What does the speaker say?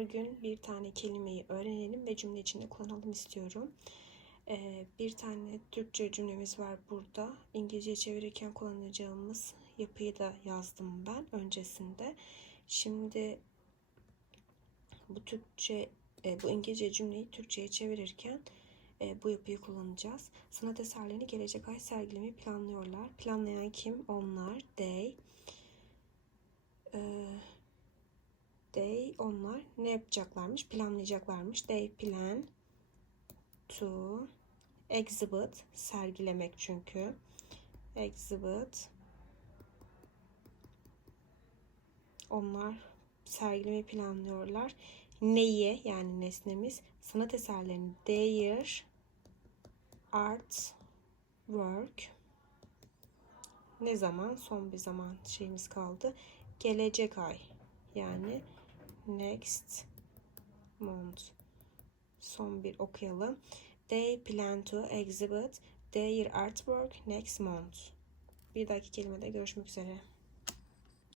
Bugün bir tane kelimeyi öğrenelim ve cümle içinde kullanalım istiyorum. Ee, bir tane Türkçe cümlemiz var burada. İngilizce çevirirken kullanacağımız yapıyı da yazdım ben öncesinde. Şimdi bu Türkçe, e, bu İngilizce cümleyi Türkçe'ye çevirirken e, bu yapıyı kullanacağız. Sanat eserlerini gelecek ay sergilemeyi planlıyorlar. Planlayan kim? Onlar. They. Ee, onlar ne yapacaklarmış? Planlayacaklarmış. They plan to exhibit sergilemek çünkü. Exhibit onlar sergilemeyi planlıyorlar. Neyi yani nesnemiz sanat eserlerini their art work ne zaman son bir zaman şeyimiz kaldı. Gelecek ay yani next month. Son bir okuyalım. They plan to exhibit their artwork next month. Bir dahaki kelimede görüşmek üzere.